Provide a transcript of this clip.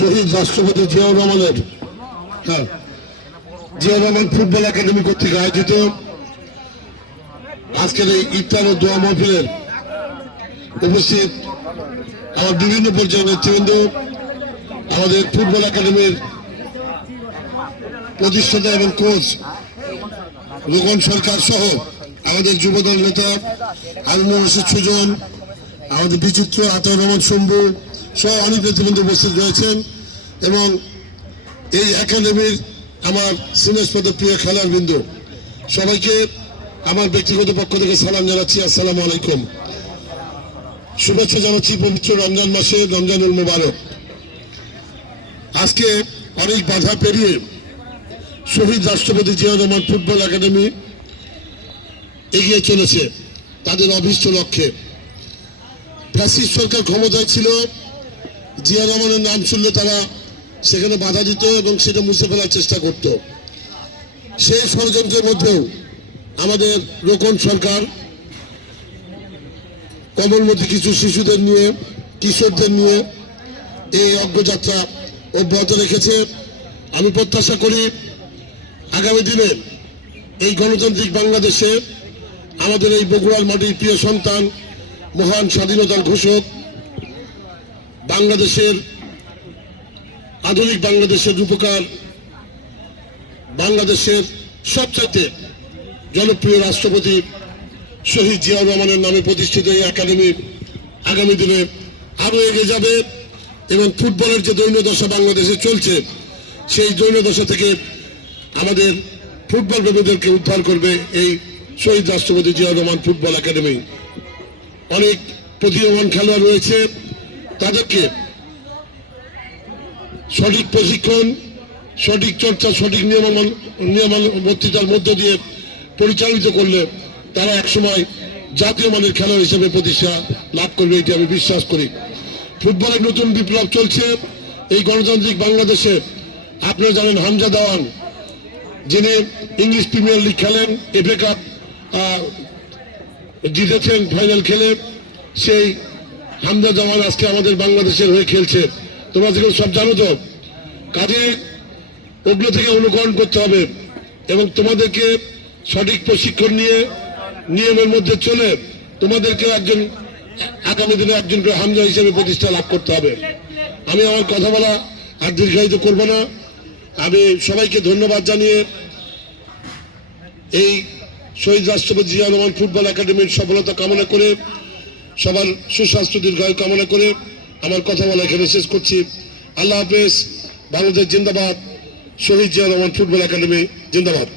শহীদ রাষ্ট্রপতি জিয়াউর রহমানের হ্যাঁ জিয়াউর রহমান ফুটবল একাডেমি কর্তৃক আয়োজিত আজকের এই ইফতার ও দোয়া মহফিলের উপস্থিত আমার বিভিন্ন পর্যায়ের নেতৃবৃন্দ, আমাদের ফুটবল একাডেমির প্রতিষ্ঠাতা এবং কোচ রোকন সরকার সহ আমাদের যুবদল নেতা আলমু রশিদ সুজন, আমাদের বিচিত্র আতর রহমান শম্ভু সহ অনেক নেতৃবৃন্দ উপস্থিত রয়েছেন এবং এই একাডেমির আমার সিনেসপদ প্রিয় খেলার বিন্দু, সবাইকে আমার ব্যক্তিগত পক্ষ থেকে সালাম জানাচ্ছি। আসসালামু আলাইকুম। শুভেচ্ছা জানাচ্ছি পবিত্র রমজান মাসে, রমজানুল মুবারক। আজকে অনেক বাধা পেরিয়ে শহীদ রাষ্ট্রপতি জিয়া রহমান ফুটবল একাডেমি এগিয়ে চলেছে, তাদের অভীষ্ট লক্ষ্যে। ফ্যাসিস্ট সরকার ক্ষমতায় ছিল জিয়া রহমানের নাম শুনলে তারা সেখানে বাধা দিত এবং সেটা মুছে ফেলার চেষ্টা করত। সেই ষড়যন্ত্রের মধ্যেও আমাদের রোকন সরকার, কমলমতি কিছু শিশুদের নিয়ে, কিশোরদের নিয়ে এই অজ্ঞযাত্রা অব্যাহত রেখেছে। আমি প্রত্যাশা করি আগামী দিনে এই গণতান্ত্রিক বাংলাদেশে আমাদের এই বগুড়ার মাটির প্রিয় সন্তান, মহান স্বাধীনতার ঘোষক বাংলাদেশের, আধুনিক বাংলাদেশের রূপকার, বাংলাদেশের সবচাইতে জনপ্রিয় রাষ্ট্রপতি শহীদ জিয়াউর রহমানের নামে প্রতিষ্ঠিত এই একাডেমি আগামী দিনে আরও এগিয়ে যাবে এবং ফুটবলের যে দৈন্যদশা বাংলাদেশে চলছে, সেই দৈন্যদশা থেকে আমাদের ফুটবল প্রেমীদেরকে উদ্ধার করবে এই শহীদ রাষ্ট্রপতি জিয়াউর রহমান ফুটবল একাডেমি। অনেক প্রতিভাবান খেলোয়াড় রয়েছে। তাদেরকে সঠিক প্রশিক্ষণ, সঠিক চর্চা, সঠিক নিয়মান নিয়মানুবর্তিতার মধ্য দিয়ে পরিচালিত করলে তারা একসময় জাতীয় মানের খেলোয়াড় হিসেবে প্রতিষ্ঠা লাভ করবে, এটি আমি বিশ্বাস করি। ফুটবলের নতুন বিপ্লব চলছে। এই গণতান্ত্রিক বাংলাদেশে আপনারা জানেন হামজা দাওয়ান, যিনি ইংলিশ প্রিমিয়ার লিগ খেলেন এফএ কাপ জিতেছেন, ফাইনাল খেলে, সেই হামজা জামান আজকে আমাদের বাংলাদেশের হয়ে খেলছে। তোমরা যেগুলো সব জানো তো, কাজে ওগুলো থেকে অনুকরণ করতে হবে এবং তোমাদেরকে সঠিক প্রশিক্ষণ নিয়ে, নিয়মের মধ্যে চলে তোমাদেরকে একজন আগামী দিনে একজন করে হামজা হিসেবে প্রতিষ্ঠা লাভ করতে হবে। আমি আমার কথা বলা আর দীর্ঘায়িত করব না। আমি সবাইকে ধন্যবাদ জানিয়ে এই শহীদ রাষ্ট্রপতি জিয়া রহমান ফুটবল একাডেমির সফলতা কামনা করে সবার সুস্বাস্থ্য দীর্ঘায়ু কামনা করে আমার কথা বলা এখানে শেষ করছি। আল্লাহ হাফেজ, বাংলাদেশ জিন্দাবাদ, শহীদ জিয়া রহমান ফুটবল একাডেমি, জিন্দাবাদ।